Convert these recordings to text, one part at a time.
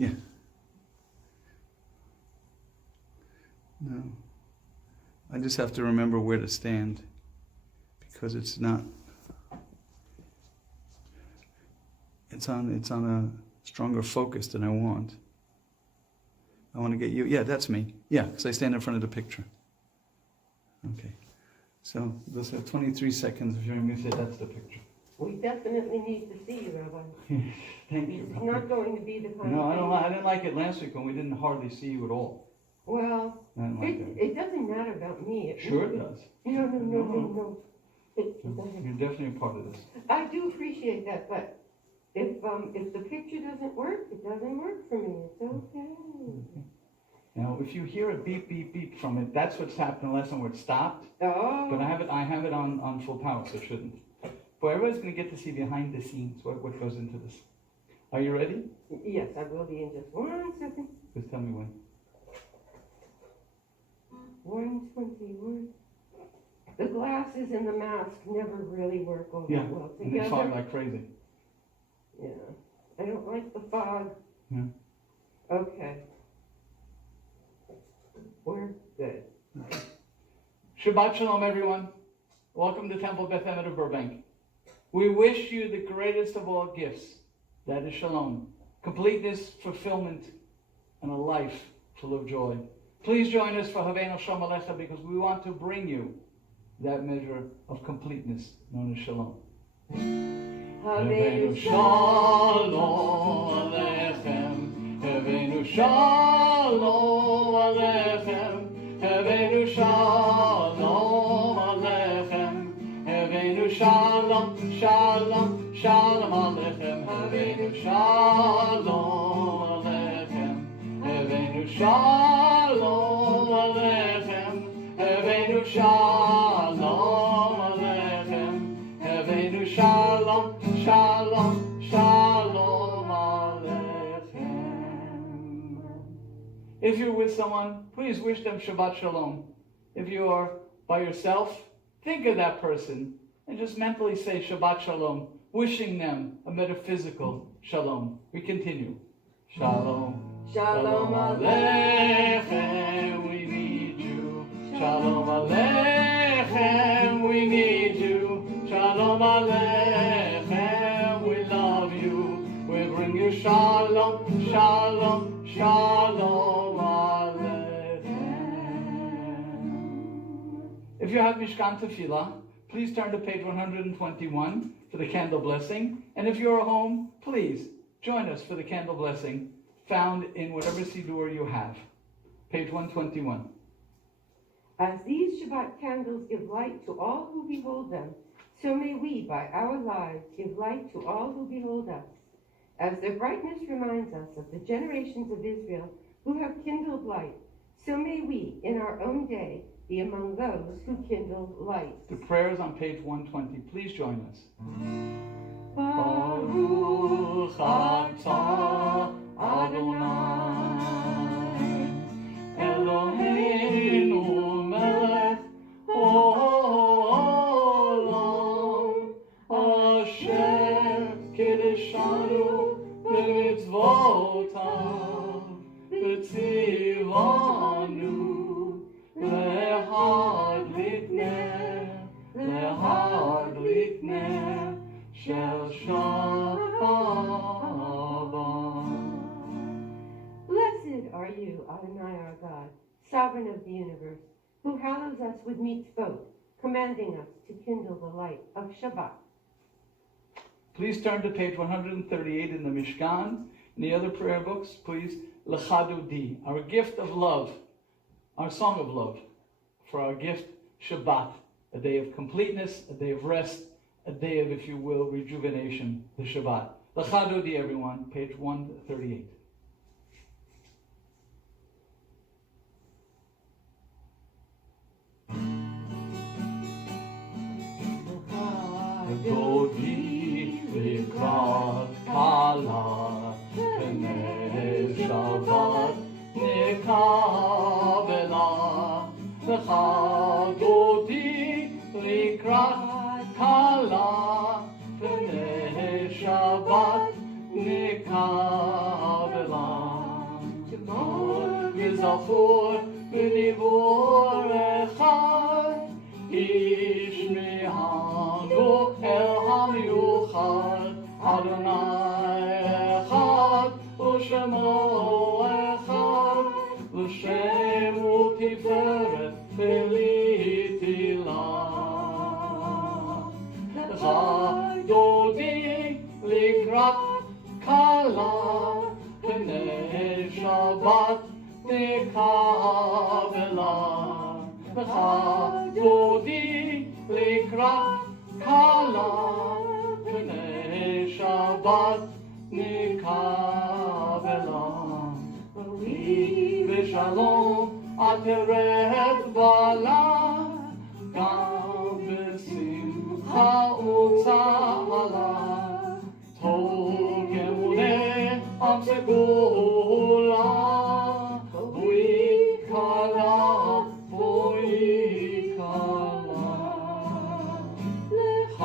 Yeah. No. I just have to remember where to stand because it's on a stronger focus than I want. I want to get you. Yeah, that's me. Yeah, because I stand in front of the picture. Okay. So those are 23 seconds of hearing me say that's the picture. We definitely need to see you, Rabbi. Thank you. It's not going to be the kind No, of I didn't like it last week when we didn't hardly see you at all. Well, I didn't like that. it doesn't matter about me. Sure it does. No. It doesn't. You're definitely a part of this. I do appreciate that, but if the picture doesn't work, it doesn't work for me. It's okay. Now, if you hear a beep, beep, beep from it, that's what's happened the last time where it stopped. Oh. But I have it on full power, so it shouldn't. But everybody's going to get to see behind the scenes what goes into this. Are you ready? Yes, I will be in just 1 second. Just tell me when. 1:21. The glasses and the mask never really work all Yeah, that well and they together. fog like crazy. Yeah, I don't like the fog. Yeah. Okay. We're good. Shabbat Shalom, everyone. Welcome to Temple Beth Emet of Burbank. We wish you the greatest of all gifts. That is Shalom. Completeness, fulfillment, and a life full of joy. Please join us for Haveinu Shalom Alecha because we want to bring you that measure of completeness known as Shalom. Haveinu Shalom Alechem. Haveinu Shalom Alechem. Haveinu Shalom Alechem. Haveinu Shalom, Shalom, Shalom Alechem. Haveinu Shalom Alechem. Haveinu Shalom Alechem. Haveinu Shalom Alechem. Haveinu Shalom, Shalom, Shalom Alechem. If you're with someone, please wish them Shabbat Shalom. If you are by yourself, think of that person and just mentally say Shabbat Shalom, wishing them a metaphysical Shalom. We continue. Shalom. Shalom Aleichem, we need you. Shalom Aleichem, we need you. Shalom Aleichem, we love you. We bring you Shalom, Shalom, Shalom Aleichem. If you have Mishkan Tefillah, please turn to page 121 for the candle blessing. And if you're at home, please join us for the candle blessing found in whatever Siddur you have. Page 121. As these Shabbat candles give light to all who behold them, so may we, by our lives, give light to all who behold us. As their brightness reminds us of the generations of Israel who have kindled light, so may we, in our own day, be among those who kindle light. The prayer is on page 120. Please join us. Baruch atah Adonai Eloheinu melech olam asher kiddushanu b'mitzvotav v'tzivanu lehadlik ner shel Shabbat. Blessed are you, Adonai our God, sovereign of the universe, who hallows us with mitzvot, commanding us to kindle the light of Shabbat. Please turn to page 138 in the Mishkan. In the other prayer books, please, L'chadudi, our gift of love, our song of love, for our gift, Shabbat, a day of completeness, a day of rest, a day of, if you will, rejuvenation, the Shabbat. L'chadudi, everyone, page 138. Dodi likrat kala b'nei Shabbat nikabela Lecha dodi likrat kala b'nei Shabbat nikabela בחור בדיבור אחד, ישמענו אל המיוחד, אדוני אחד ושמו אחד, לשם ותפארת ולתהילה. לך דודי לקראת כלה, פני שבת נקבלה. לך דודי לקראת כלה, פני שבת נקבלה. ושלום עטרת בלה, גם בשמחה וצהלה. טוב כמונה עם סגולה, בואי קלה, בואי קלה. לך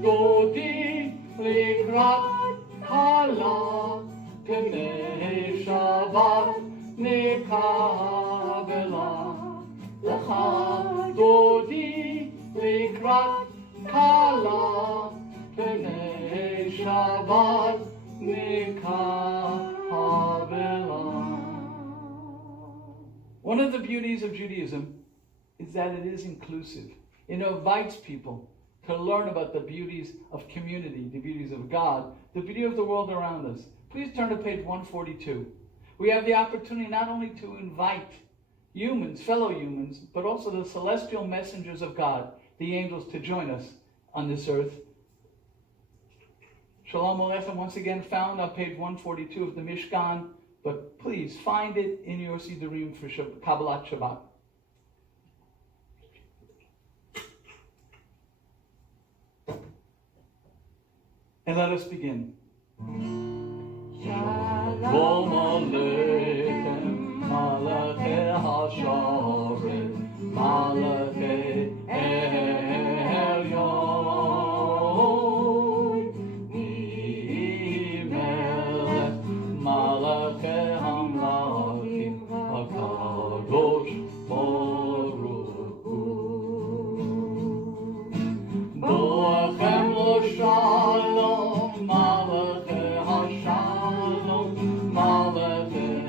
דודי לקראת כלה, פני שבת נקבלה. לך דודי לקראת כלה, פני שבת נקבלה. One of the beauties of Judaism is that it is inclusive. It invites people to learn about the beauties of community, the beauties of God, the beauty of the world around us. Please turn to page 142. We have the opportunity not only to invite humans, fellow humans, but also the celestial messengers of God, the angels, to join us on this earth. Shalom Aleichem, once again found on page 142 of the Mishkan, but please find it in your Sidurim for Kabbalat Shabbat. And let us begin. Shalom Aleichem, Malachei HaShoret, Malachei Elyon, Mimelech, Malachei Hamlachim, HaKadosh Baruch Hu. Boachem lo shalom, Malachei HaShalom, Malachei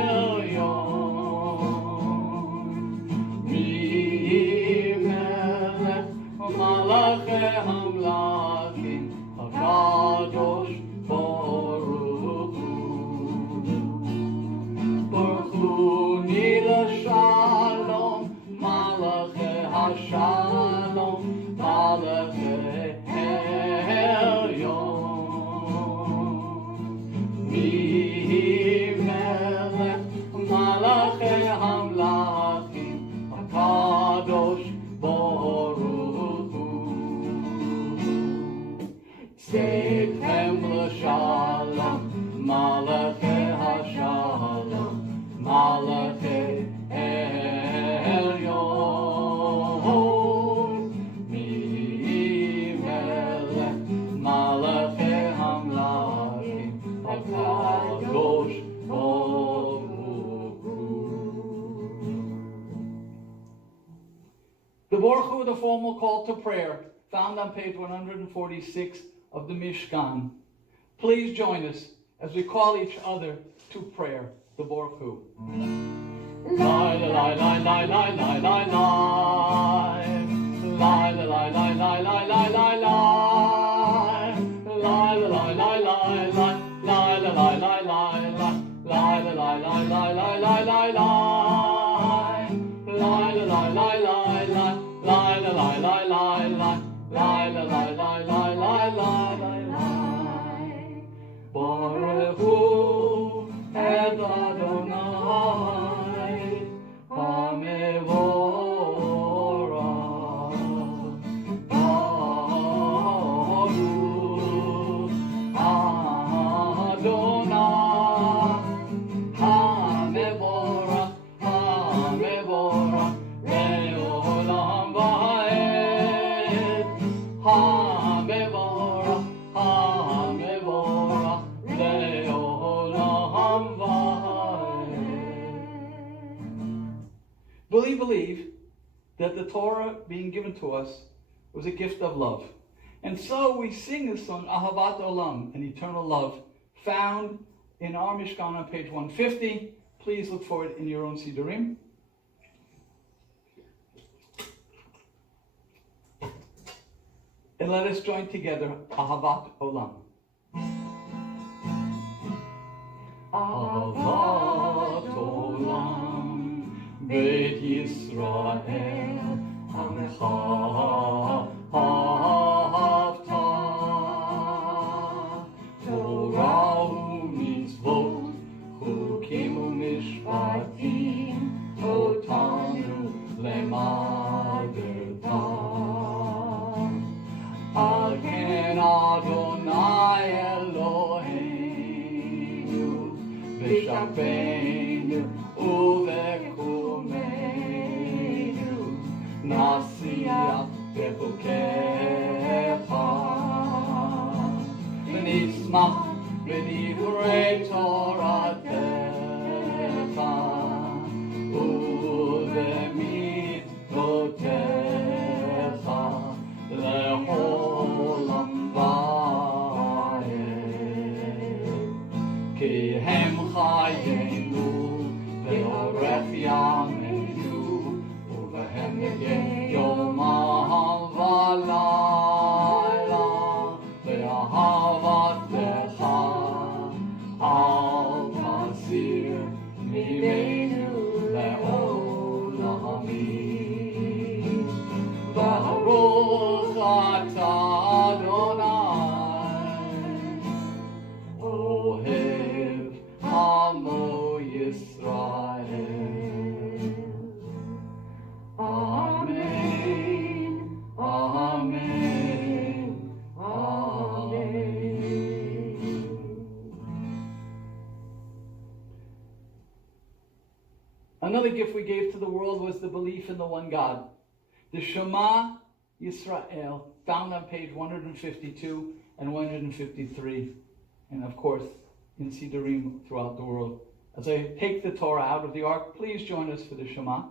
Elyon, Mimelech, Malachei Hamlachim, HaKadosh Baruch Hu. Baruch Hu Nila Shalom, Malachei HaShalom, Malachei Elyon, Mimelech, Malachei Hamlachim, HaKadosh Baruch Hu. Tzedchem l'shalom, Malachei HaShalom, Malachei Elyon, Mimelech, Malachei Hamlachim, HaKadosh Baruch Hu. The Baruch Hu, the formal call to prayer, found on page 146 of the Mishkan. Please join us as we call each other to prayer. The Baruch Hu. La la la la la la la la la. La la la la la la la la la. La la la la la la. La la la la la la. La la la la la la la la la. La la la la la la. La la la la la la. La la la la la la la la. Baruch Hu et Adonai HaMevorach. Baruch Adonai HaMevorach believe that the Torah being given to us was a gift of love. And so we sing the song Ahavat Olam, an eternal love, found in our Mishkan on page 150. Please look for it in your own Sidurim. And let us join together Ahavat Olam. Ahavat Olam, Beit Yisrael, Amecha Ahavta, Torah u'mitzvot, Chukim u'mishpatim, Otanu lemadeta. Al ken Adonai Eloheinu, v'shafeinu u'vekumeinu, nasiach bechukecha, v'nismach b'divrei Toratecha, u'v'mitzvotecha, le'olam va'ed. Ki hem chayenu ve'orech yameinu, uvehem yeh yomam v'layla, ve'ahavat lecha al tasir mimenu le'olamim. Baruch atah Adonai, ohev amo Yisrael. Amen, amen, amen. Another gift we gave to the world was the belief in the one God. The Shema Yisrael, found on page 152 and 153, and of course in Sidurim throughout the world. As I take the Torah out of the ark, please join us for the Shema.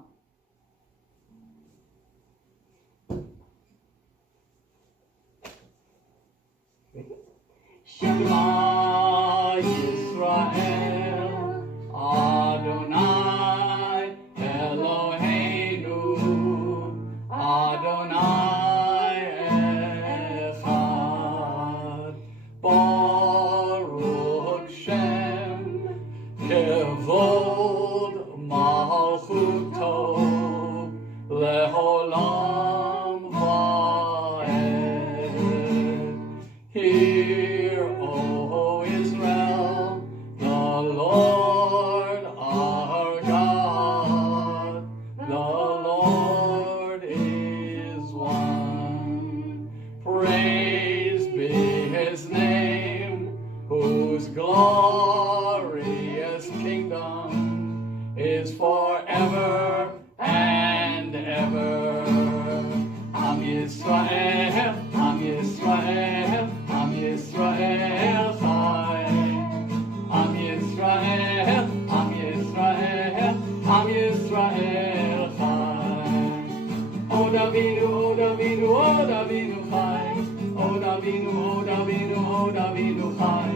Shema Yisrael, Adonai Eloheinu, Adonai Echad, Baruch Shem, Kevod Malchuto, Leholam Va'ed. Hear, O Israel, the Lord our God, the Lord is one. Praise be his name, whose glorious kingdom is forever and ever. Am Yisrael, Am Yisrael, Am Yisrael Chai. Am Yisrael, Am Yisrael, Am Yisrael Chai. O Davinu, O Davinu, O Davinu Chai. O Davinu, O Davinu, O Davinu Chai.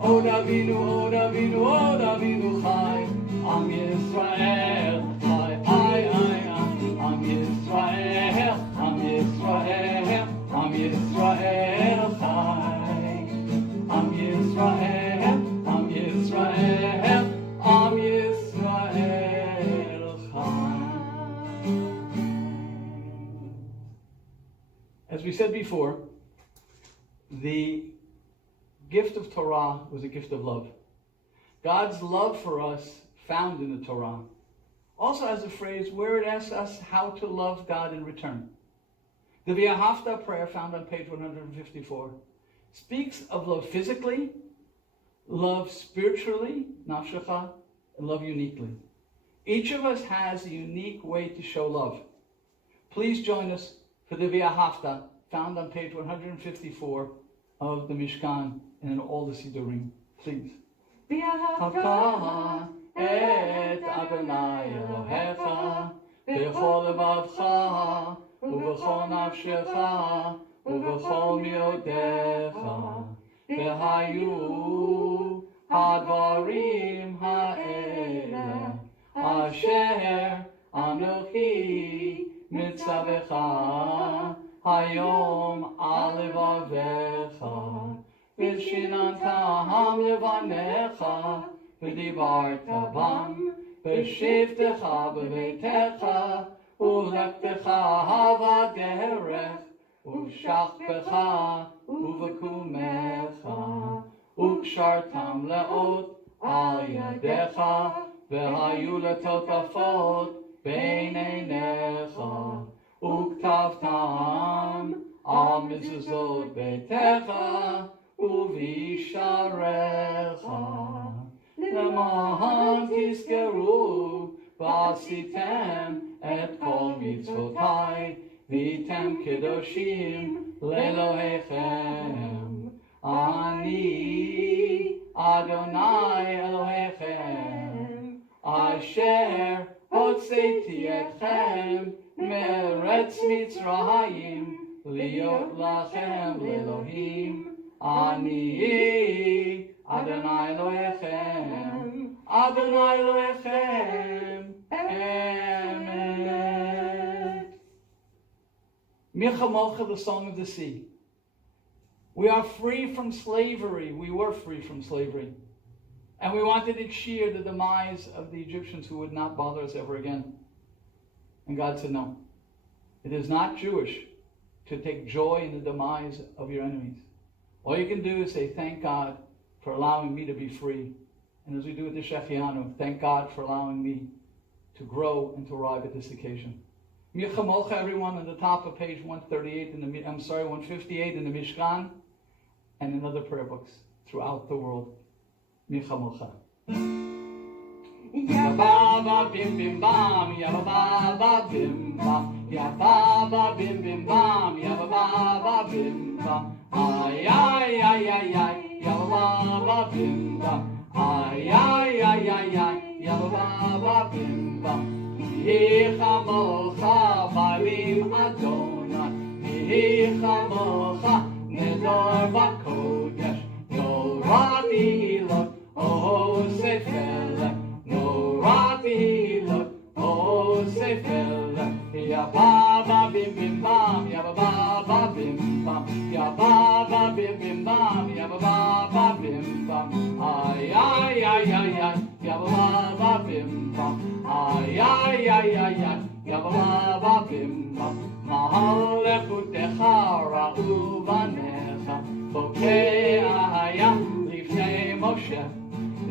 O Davinu, O Davinu, O Davinu Chai. Am Yisrael Chai. Am Yisrael, Am Yisrael, Am Yisrael Chai. Am Yisrael, Am Yisrael, Am Yisrael Chai. As we said before, the gift of Torah was a gift of love. God's love for us found in the Torah also has a phrase where it asks us how to love God in return. The V'ahavta prayer found on page 154 speaks of love physically, love spiritually, nafshecha, and love uniquely. Each of us has a unique way to show love. Please join us for the V'ahavta found on page 154 of the Mishkan and in all the Sidurim. Please. V'ahavta et Adonai Elohecha בכל לבבך, ובכל נפשך, ובכל מאודיך, והיו הדברים האלה, אשר אנוכי מצווך היום על לבביך, ושיננתם לבניך, ודיברת בם, בשבתך בביתך, ולכתך בדרך, ושכבך ובקומך, וקשרתם לאות על ידיך, והיו לטוטפות בין עיניך, וכתבתם על מזוזות ביתך ובישעריך, למען תזכרו ועשיתם את כל מצוותיי, והייתם קדושים לאלוהיכם. אני אדוני אלוהיכם, אשר הוצאתי אתכם מארץ מצרים, להיות לכם לאלוהים. אני אדוני אלוהיכם, אדוני אלוהיכם, אמת. Milchamocha, the song of the sea. We are free from slavery. We were free from slavery. And we wanted to cheer the demise of the Egyptians who would not bother us ever again. And God said, no. It is not Jewish to take joy in the demise of your enemies. All you can do is say, thank God for allowing me to be free. And as we do with the Shechianu, thank God for allowing me to grow and to arrive at this occasion. Milchamocha, everyone, on the top of page 138 158 in the Mishkan, and in other prayer books throughout the world. Milchamocha. Ya Baba bim bim bam, ya Baba bim bam, ya Baba bim bim bam, ya Baba bim bam. Ay ay ay ay ay, ya Baba bim bam. Ay ay ay ay ay, ya Baba bim bam. Milchamocha barim Adonai, Milchamocha nedor bakodesh, norati lot o sefel, norati lot o sefel. Ya Baba bim bim bam, ya Baba bim bam, ya Baba bim bim bam, ya Baba bim bam. Ay ay ay ay ay, ya Baba bim bam. Ay ay ay ay ay, ya Baba bim bam. Mahal lechutecha ra'u banecha, bokeh היה לפני משה.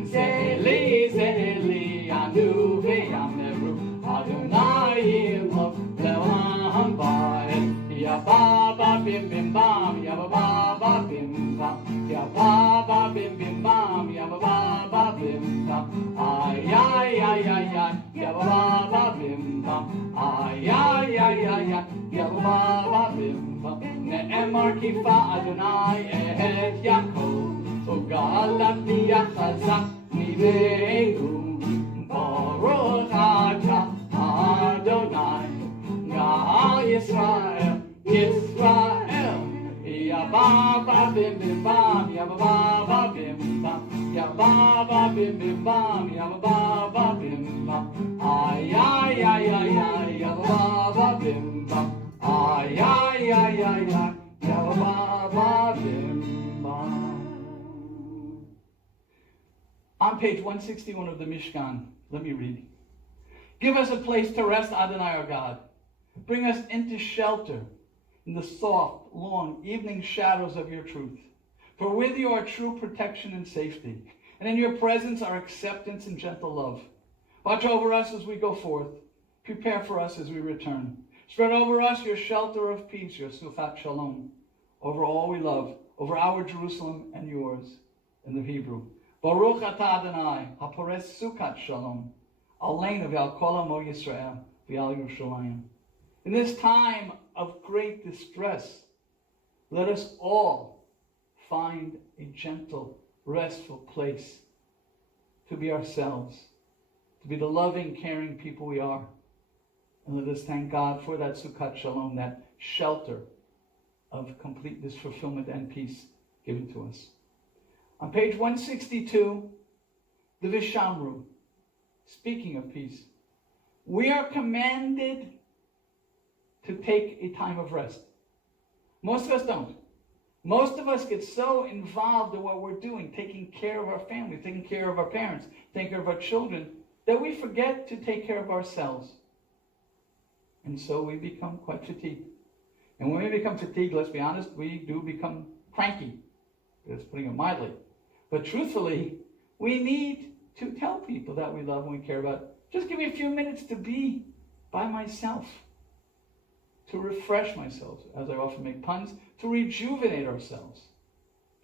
זה לי ענו ויאמרו, אדוני ימלוך לעולם ועד. יא בבא בים בים בם, יא בבא בים בם, יא בבא בים בים בם, יא בבא בים בם. איי איי איי איי איי, יא בבא בים בם. איי איי איי איי איי, יא בבא בים בם. נאמר כיפה אדוני את יעקב, וגאלתי החזק מביננו. ברוך אתה אדוני גאל ישראל, ישראל. יא בבא בים בים בם, יא בבא בים בם, יא בבא בים בים בם, יא בבא בים בם. איי איי איי איי איי, יא בבא בים בם. איי איי איי איי איי, יא בבא בים בם. On page 161 of the Mishkan, let me read. Give us a place to rest, Adonai our God. Bring us into shelter in the soft, long evening shadows of your truth. For with you are true protection and safety, and in your presence are acceptance and gentle love. Watch over us as we go forth. Prepare for us as we return. Spread over us your shelter of peace, your suchat shalom, over all we love, over our Jerusalem and yours, in the Hebrew. Baruch atah Adonai, hapores sukat shalom, aleinu ve'al kol amo Yisrael ve'al Yerushalayim. In this time of great distress, let us all find a gentle, restful place to be ourselves, to be the loving, caring people we are, And let us thank God for that Sukkot Shalom, that shelter of completeness, fulfillment, and peace given to us. On page 162, the Vishamru, speaking of peace, we are commanded to take a time of rest. Most of us don't. Most of us get so involved in what we're doing, taking care of our family, taking care of our parents, taking care of our children, that we forget to take care of ourselves. And so we become quite fatigued. And when we become fatigued, let's be honest, we do become cranky. That's putting it mildly. But truthfully, we need to tell people that we love and we care about. Just give me a few minutes to be by myself, to refresh myself, as I often make puns, to rejuvenate ourselves.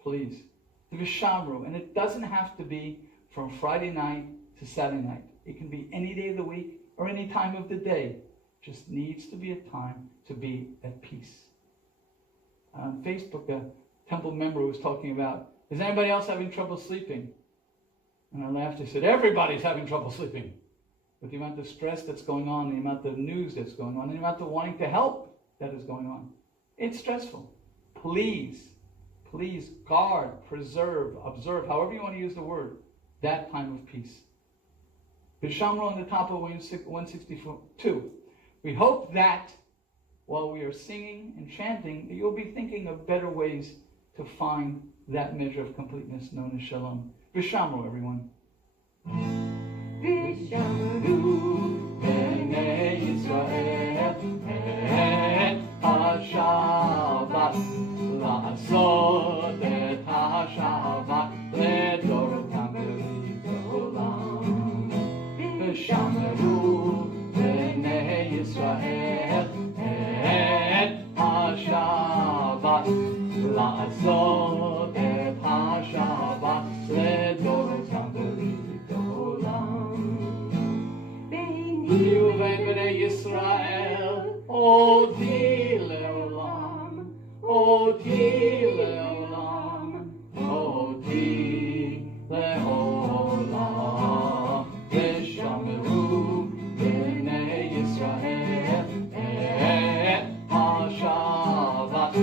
Please. The Vishamru. And it doesn't have to be from Friday night to Saturday night. It can be any day of the week or any time of the day. Just needs to be a time to be at peace. On Facebook, a temple member was talking about, is anybody else having trouble sleeping? And I laughed. I said, everybody's having trouble sleeping. With the amount of stress that's going on, the amount of news that's going on, the amount of wanting to help that is going on. It's stressful. Please guard, preserve, observe, however you want to use the word, that time of peace. Vishamru on the top of 162. We hope that while we are singing and chanting, that you'll be thinking of better ways to find that measure of completeness known as Shalom. Vishamru, everyone. Vishamru Bnei Yisrael et HaShabbat La'asot et HaShabbat Le'dorotam Le'olam Vishamru Bnei Yisrael et HaShabbat La'asot et HaShabbat Le'dorotam Yuven b'nei Yisrael, oti le'olam, oti le'olam, oti le'olam. Vishamru b'nei Yisrael et HaShabbat,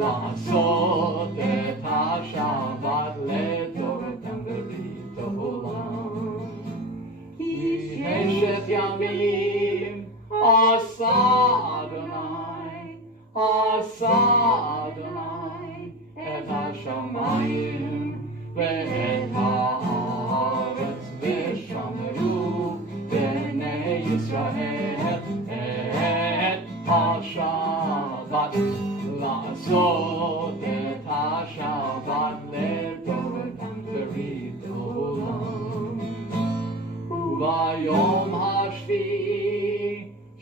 la'asot et HaShabbat le'dorotam v'ritolam. Eshet Yamim, Asa Adonai, et HaShamayim, ve'et ha'aretz, v'shameru b'nei Yisrael, et HaShabbat, la'asot et HaShabbat le'dorotam v'ritolam. Vayom hashvi,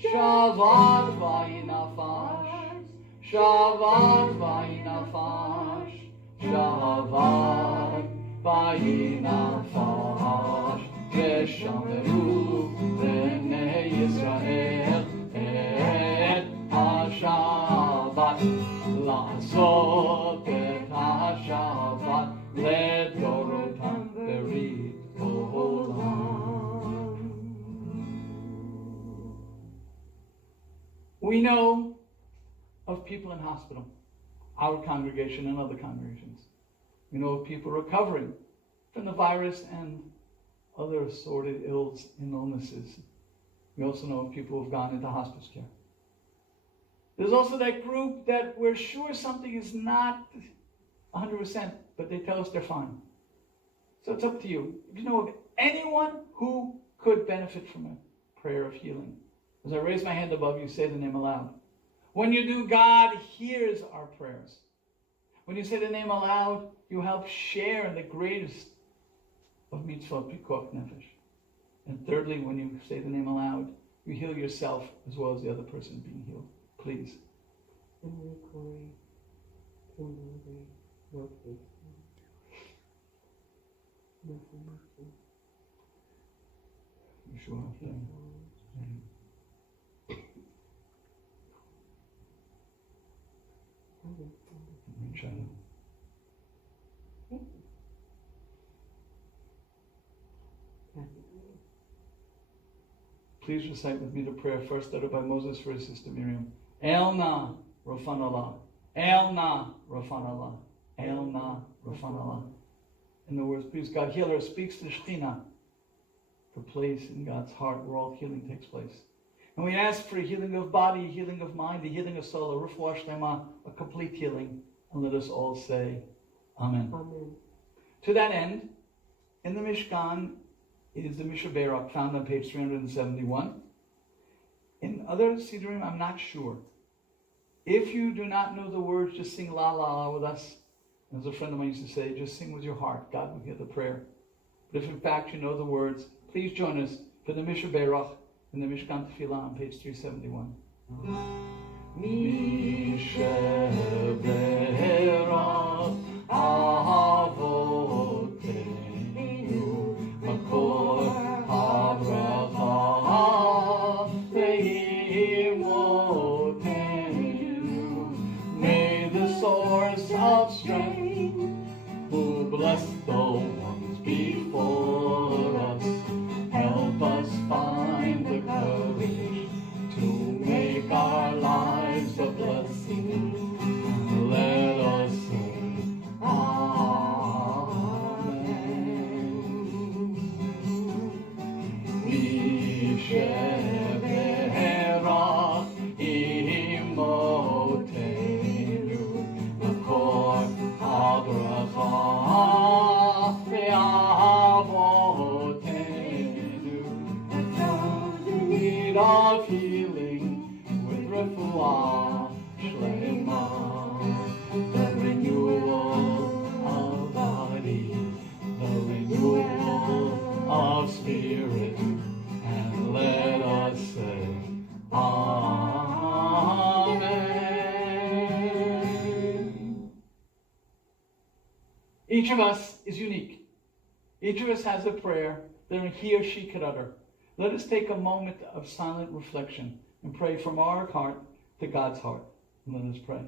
Shabbat vayinafash, Shabbat vayinafash, Shabbat vayinafash. Yeshameru b'nei Yisrael et HaShabbat, la'asot et HaShabbat le'dorotam v'ritolam. We know of people in hospital, our congregation and other congregations. We know of people recovering from the virus and other assorted ills and illnesses. We also know of people who have gone into hospice care. There's also that group that we're sure something is not 100%, but they tell us they're fine. So it's up to you. If you know of anyone who could benefit from a prayer of healing, as I raise my hand above you, say the name aloud. When you do, God hears our prayers. When you say the name aloud, you help share in the greatest of mitzvot, pikuach nefesh. And thirdly, when you say the name aloud, you heal yourself as well as the other person being healed. Please. Yeshua. China. Please recite with me the prayer first uttered by Moses for his sister Miriam. El na rofan Allah. El na rofan Allah. El na rofan Allah. In the words, please God, healer speaks to Shekhinah, the place in God's heart where all healing takes place. And we ask for a healing of body, healing of mind, a healing of soul, a refuah shlema, a complete healing. And let us all say, Amen. Amen. To that end, in the Mishkan is the Mishnah Berach found on page 371. In other Siddurim, I'm not sure. If you do not know the words, just sing la la la with us. As a friend of mine used to say, just sing with your heart. God will hear the prayer. But if in fact you know the words, please join us for the Mishnah Berach in the Mishkan Tefillah on page 371. Mishnah Berach Avotenu Makor Habracha Ve'imotenu. May the source of strength who bless the ones before us help us find the courage to make our lives a blessing. Let us say Amen. Misheberach imotenu makor habracha ve'avotenu. Those in need of healing with refuah shlema, the renewal of body, the renewal of spirit, and let us say Amen. Each of us is unique. Each of us has a prayer that he or she could utter. Let us take a moment of silent reflection and pray from our heart to God's heart. And let us pray.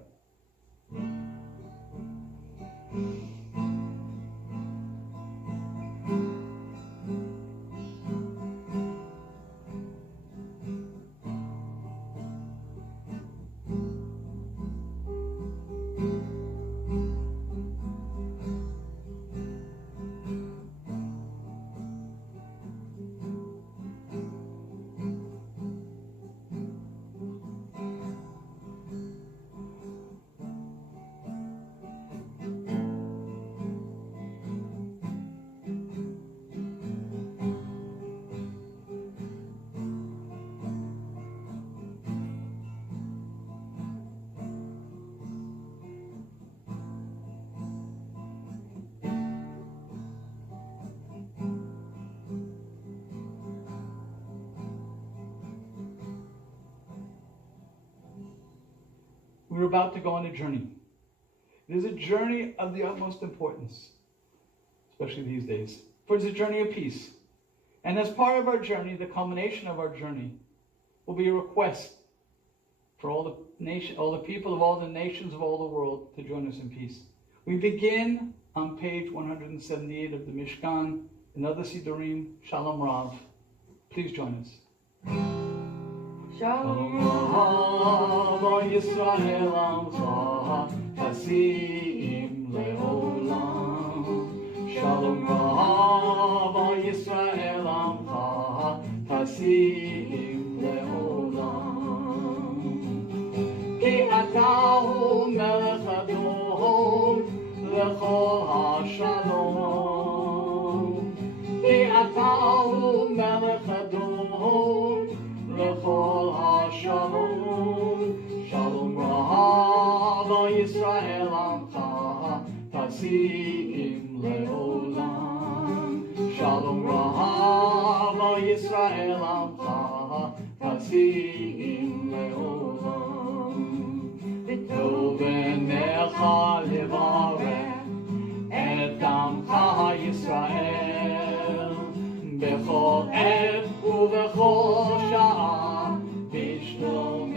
We're about to go on a journey. It is a journey of the utmost importance, especially these days, for it's a journey of peace. And as part of our journey, the culmination of our journey will be a request for all the people of all the nations of all the world to join us in peace. We begin on page 178 of the Mishkan, another Siddurim, Shalom Rav. Please join us. Shalom Rav Yisrael Amcha Tasim Leolam. Shalom Rav Yisrael Amcha Tasim Leolam. Ki Atahu Melech Adon Lechol HaShalom. Ki Atahu Melech Adon Lechol HaShalom. Shalom Rav Yisrael Amcha Tasim Leolam. Shalom Rav Yisrael Amcha Tasim Leolam. V'tov Enecha Levarech Et Amcha Yisrael Bechol Et Ubechol Sha'ah Bishlomecha.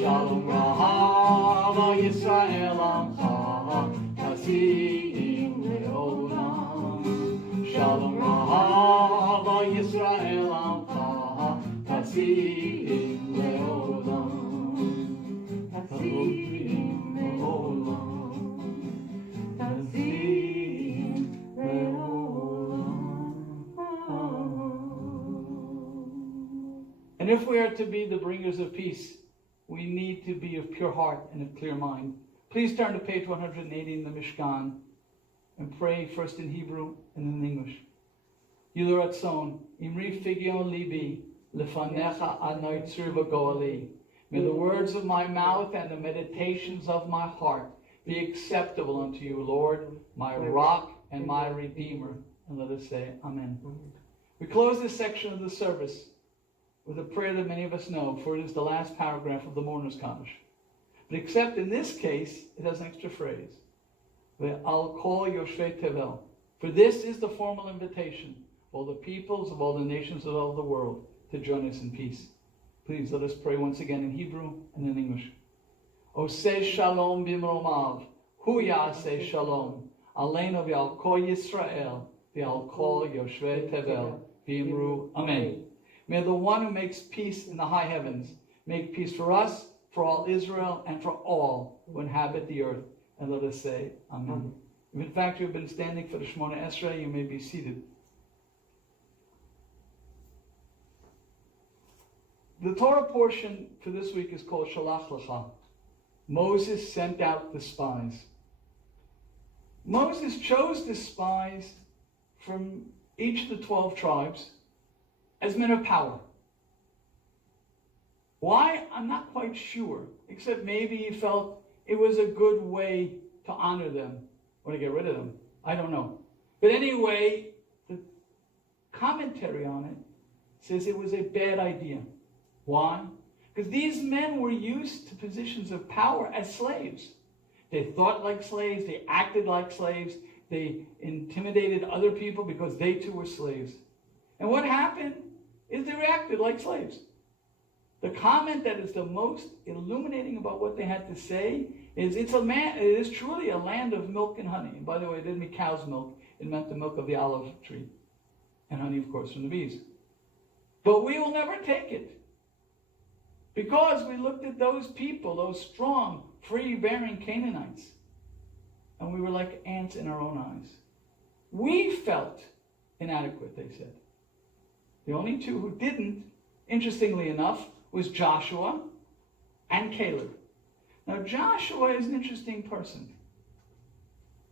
Shalom Rav Yisrael Amcha Tasim Leolam. Shalom Rav Yisrael Hasidim leolam, Hasidim leolam, Hasidim leolam. And if we are to be the bringers of peace, we need to be of pure heart and a clear mind. Please turn to page 180 in the Mishkan and pray first in Hebrew and in English. Yilu Ratzon, Imri Figyon Libi, Lefanecha Anoitzir V'Goali. May the words of my mouth and the meditations of my heart be acceptable unto you, Lord, my rock and my redeemer. And let us say, Amen. We close this section of the service with a prayer that many of us know, for it is the last paragraph of the Mourner's Kaddish. But except in this case, it has an extra phrase. I'll call Yoshvei Tevel. For this is the formal invitation of all the peoples, of all the nations of all the world, to join us in peace. Please let us pray once again in Hebrew and in English. Oseh shalom bimromav, hu ya'aseh shalom, aleinu v'al kol Yisrael, v'al kol Yoshvei Tevel, v'imru Amen. May the one who makes peace in the high heavens make peace for us, for all Israel, and for all who inhabit the earth. And let us say, Amen. If in fact you have been standing for the Shemona Esrei, you may be seated. The Torah portion for this week is called Shalach Lecha. Moses sent out the spies. Moses chose the spies from each of the 12 tribes as men of power. Why? I'm not quite sure, except maybe he felt it was a good way to honor them or to get rid of them. I don't know. But anyway, the commentary on it says it was a bad idea. Why? Because these men were used to positions of power as slaves. They thought like slaves, they acted like slaves, they intimidated other people because they too were slaves. And what happened is they reacted like slaves. The comment that is the most illuminating about what they had to say is it is truly a land of milk and honey. And by the way, it didn't mean cow's milk, it meant the milk of the olive tree. And honey, of course, from the bees. But we will never take it. Because we looked at those people, those strong, free-bearing Canaanites, and we were like ants in our own eyes. We felt inadequate, they said. The only two who didn't, interestingly enough, was Joshua and Caleb. Now, Joshua is an interesting person.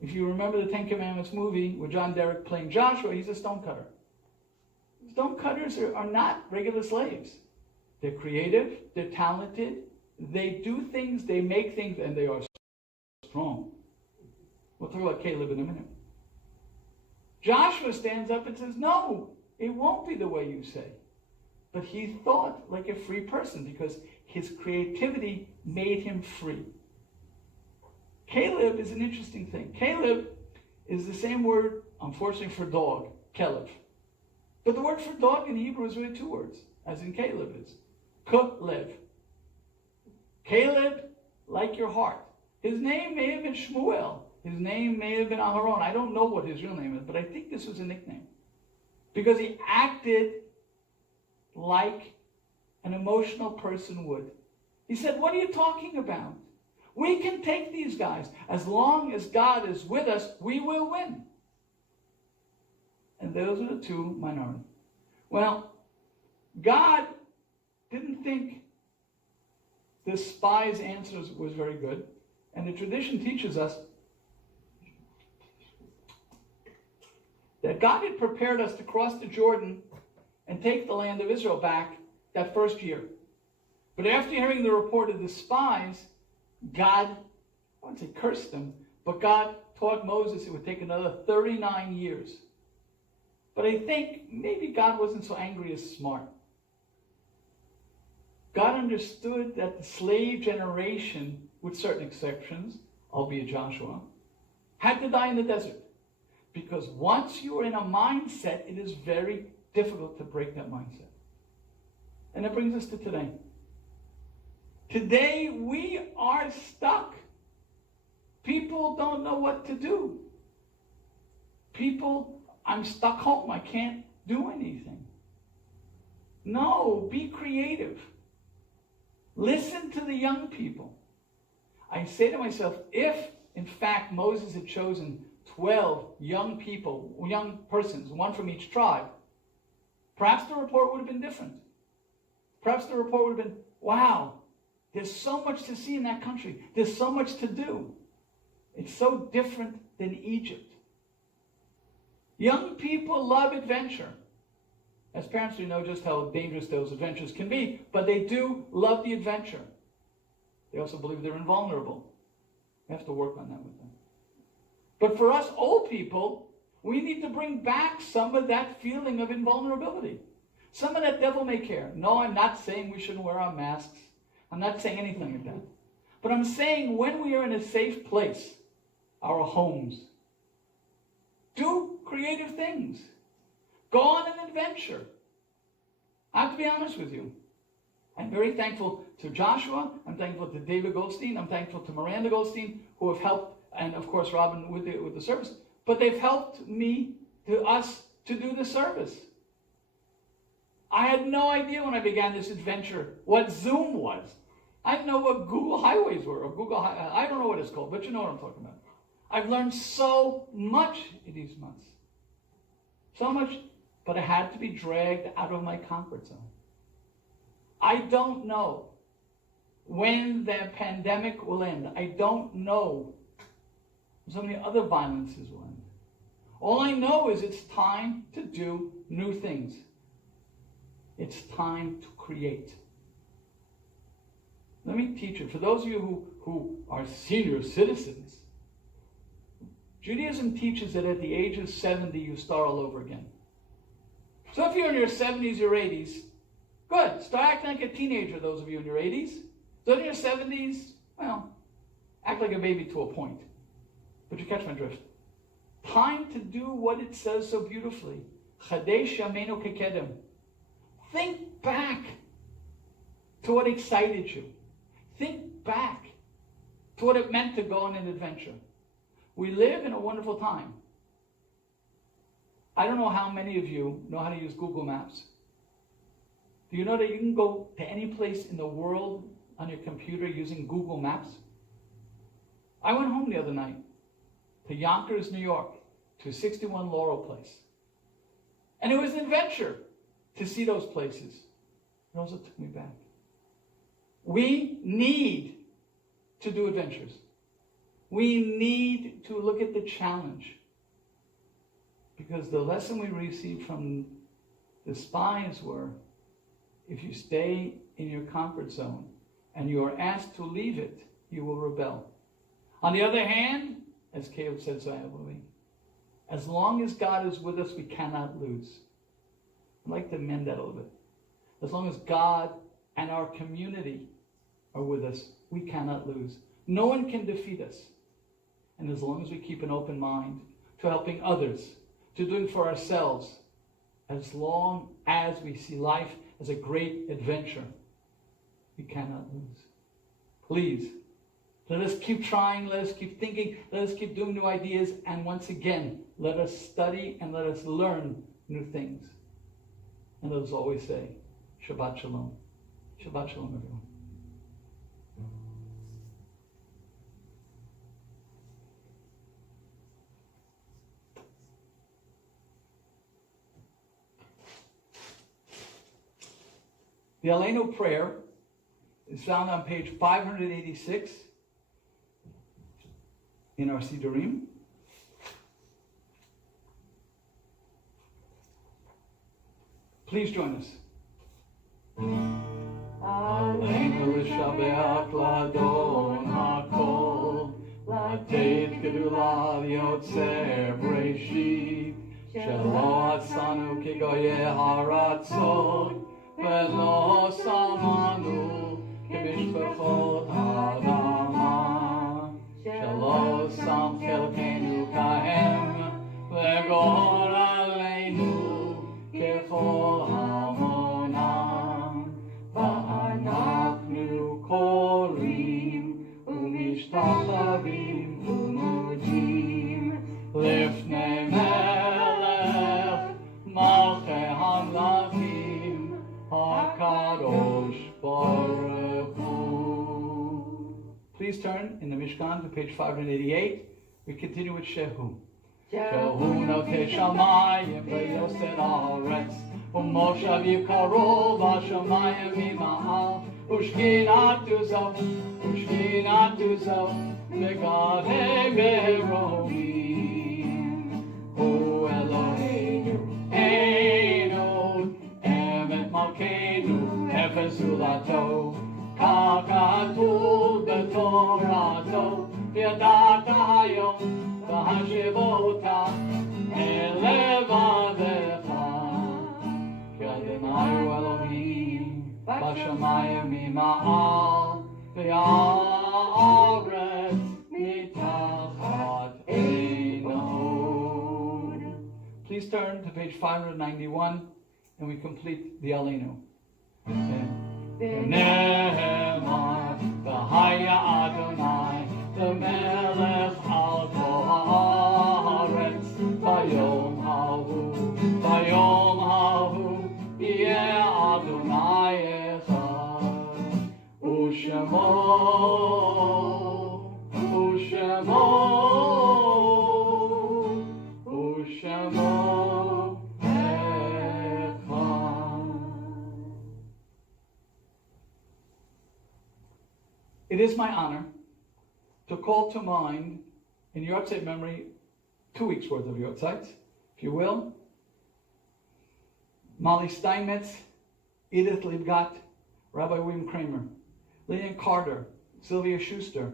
If you remember the Ten Commandments movie with John Derek playing Joshua, he's a stonecutter. Stonecutters are not regular slaves. They're creative, they're talented, they do things, they make things, and they are strong. We'll talk about Caleb in a minute. Joshua stands up and says, no, it won't be the way you say. But he thought like a free person because his creativity made him free. Caleb is an interesting thing. Caleb is the same word, unfortunately, for dog, Kelev. But the word for dog in Hebrew is really two words, as in Caleb is. Kelev. Caleb, like your heart. His name may have been Shmuel. His name may have been Aharon. I don't know what his real name is, but I think this was a nickname. Because he acted like an emotional person would. He said, what are you talking about? We can take these guys. As long as God is with us, we will win. And those are the two minorities. Well, God didn't think the spies' answers was very good. And the tradition teaches us that God had prepared us to cross the Jordan and take the land of Israel back that first year. But after hearing the report of the spies, God, I wouldn't say cursed them, but God taught Moses it would take another 39 years. But I think maybe God wasn't so angry as smart. God understood that the slave generation, with certain exceptions, albeit Joshua, had to die in the desert. Because once you are in a mindset, it is very difficult to break that mindset. And that brings us to today. Today, we are stuck. People don't know what to do. People, I'm stuck home. I can't do anything. No, be creative. Listen to the young people. I say to myself, if in fact Moses had chosen 12 young people, young persons, one from each tribe, perhaps the report would have been different. Perhaps the report would have been, wow, there's so much to see in that country. There's so much to do. It's so different than Egypt. Young people love adventure. As parents, we know just how dangerous those adventures can be, but they do love the adventure. They also believe they're invulnerable. We have to work on that with them. But for us old people, we need to bring back some of that feeling of invulnerability. Some of that devil may care. No, I'm not saying we shouldn't wear our masks. I'm not saying anything like that. But I'm saying when we are in a safe place, our homes, do creative things. Go on an adventure. I have to be honest with you. I'm very thankful to Joshua. I'm thankful to David Goldstein. I'm thankful to Miranda Goldstein, who have helped, and of course Robin with the service. But they've helped us to do the service. I had no idea when I began this adventure what Zoom was. I didn't know what Google Highways were, or I don't know what it's called, but you know what I'm talking about. I've learned so much in these months. So much, but I had to be dragged out of my comfort zone. I don't know when the pandemic will end. I don't know when so many other violences will end. All I know is it's time to do new things. It's time to create. Let me teach you. For those of you who are senior citizens, Judaism teaches that at the age of 70, you start all over again. So if you're in your 70s or 80s, good. Start acting like a teenager, those of you in your 80s. Those in your 70s, well, act like a baby to a point. But you catch my drift. Time to do what it says so beautifully. Chadesh yameinu kekedem. Think back to what excited you. Think back to what it meant to go on an adventure. We live in a wonderful time. I don't know how many of you know how to use Google Maps. Do you know that you can go to any place in the world on your computer using Google Maps? I went home the other night to Yonkers, New York, to 61 Laurel Place. And it was an adventure to see those places. It also took me back. We need to do adventures. We need to look at the challenge. Because the lesson we received from the spies were, if you stay in your comfort zone and you are asked to leave it, you will rebel. On the other hand, as Caleb said so admirably, as long as God is with us, we cannot lose. I'd like to amend that a little bit. As long as God and our community are with us, we cannot lose. No one can defeat us. And as long as we keep an open mind to helping others, to doing for ourselves, as long as we see life as a great adventure, we cannot lose. Please, let us keep trying, let us keep thinking, let us keep doing new ideas, and once again, let us study and let us learn new things. And let us always say, Shabbat Shalom. Shabbat Shalom, everyone. The Aleinu prayer is found on page 586 in our Sidurim. Please join us. Aleinu l'shabeach l'adon hakol, l'ateit gedula v'yotzer breshit, shelo atzanu kigoye haratzot, ולא שמענו כמשפחות האדמה, שלא שם חלקנו כהם, וגורלנו ככל המונם. ואנחנו קוראים ומשתחווים ומודים לפני מלך מלכי המלכים, Please turn in the Mishkan to page 588. We continue with Shehu. Shehu notei shamayim v'yosed haaretz u'moshav yikaru v'shamayim mima'al u'shkinatu zo v'gadei meromim Hu Eloheinu Eino Emet Malkeinu Efes Zulato Kakatul B'Torato V'yadata Hayom V'hashivota Elevadecha Ki Adonai Hu Elohim B'shamayim mima'al V'ya'aretz mitachat einod. Please turn to page 591 and we complete the Aleinu. V'nehemar v'haya Adonai v'melech al kol haaretz v'yom hahu yeh Adonai echad u'shemo It is my honor to call to mind in Yortzeit memory 2 weeks worth of Yortzeits, if you will. Molly Steinmetz, Edith Liebgott, Rabbi William Kramer, Lillian Carter, Sylvia Schuster,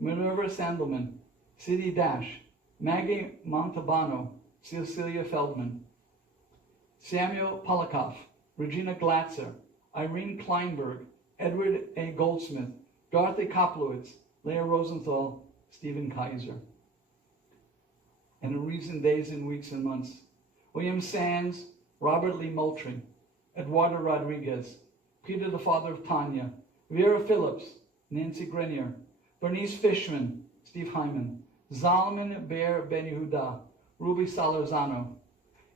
Minerva Sandelman, Sidi Dash, Maggie Montalbano, Cecilia Feldman, Samuel Polikoff, Regina Glatzer, Irene Kleinberg, Edward A. Goldsmith, Dorothy Koplowitz, Leah Rosenthal, Stephen Kaiser. And in recent days and weeks and months, William Sands, Robert Lee Moultrie, Eduardo Rodriguez, Peter the father of Tanya, Vera Phillips, Nancy Grenier, Bernice Fishman, Steve Hyman, Zalman Bear Ben Yehuda, Ruby Salarzano,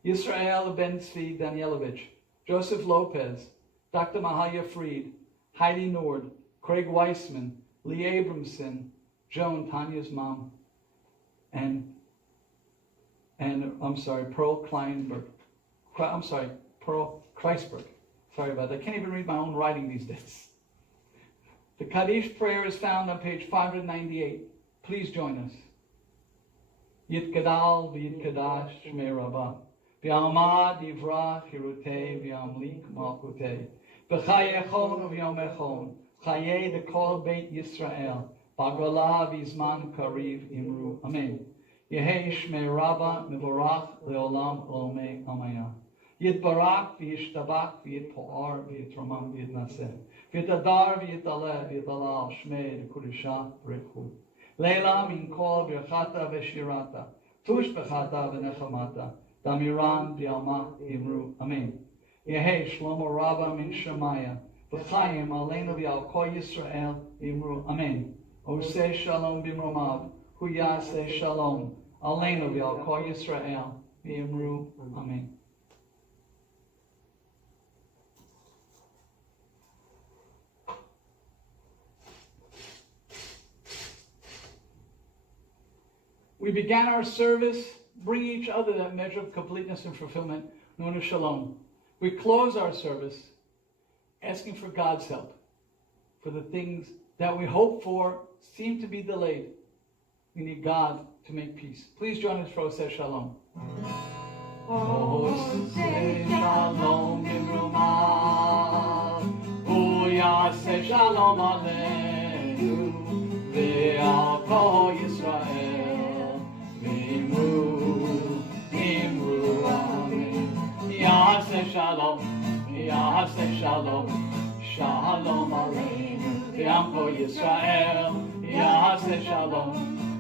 Yisrael Ben Tzvi Danielovich, Joseph Lopez, Dr. Mahaya Fried, Heidi Nord, Craig Weissman, Lee Abramson, Joan, Tanya's mom, and Pearl Kreisberg. Sorry about that. I can't even read my own writing these days. The Kaddish prayer is found on page 598. Please join us. Yitgadal v'yitkadash shmei rabbah v'yamad yivra chirutei v'yamlik malchutei v'chayechon v'yomechon chayei dekol beit Yisrael b'agala v'izman kariv imru. Amen. Yehei shmei rabbah mevorach leolam olmei amaya. Yitbarak v'yishtabak v'yitpo'ar v'yitramam v'yitnaseh v'yitadar v'yitaleh v'yitalal shmei dekudisha v'rechu. Leila min kol birchata v'shirata, tush bechata v'nechamata, damiran v'yalma imru. Amen. Yehei shlomo rabba min shemaya, v'chayim aleinu v'yal kol Yisrael imru. Amen. Oseh shalom b'mromav, hu yaseh shalom, aleinu v'yal kol Yisrael imru. Amen. We began our service bringing each other that measure of completeness and fulfillment, known as shalom. We close our service asking for God's help, for the things that we hope for seem to be delayed. We need God to make peace. Please join us for Oseh Shalom. Oseh Shalom b'mrumav, hu yaseh shalom aleinu, ve'al kol Yisrael. Shalom, Yaseh Shalom, Shalom Aleinu, V'yam Kol Yisrael, Yaseh Shalom,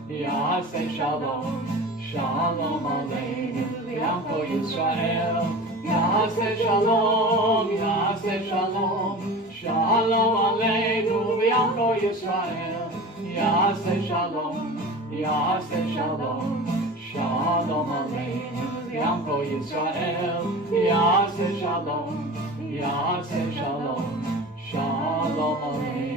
Yaseh Shalom, Shalom Aleinu, V'yam Kol Yisrael, Yaseh Shalom, Yaseh Shalom, Shalom Aleinu, V'yam Kol Yisrael, Yaseh Shalom, Yaseh Shalom, Shalom Aleinu. Yam Kol Yisrael, Yaseh Shalom, Yaseh Shalom, Shalom Aleinu.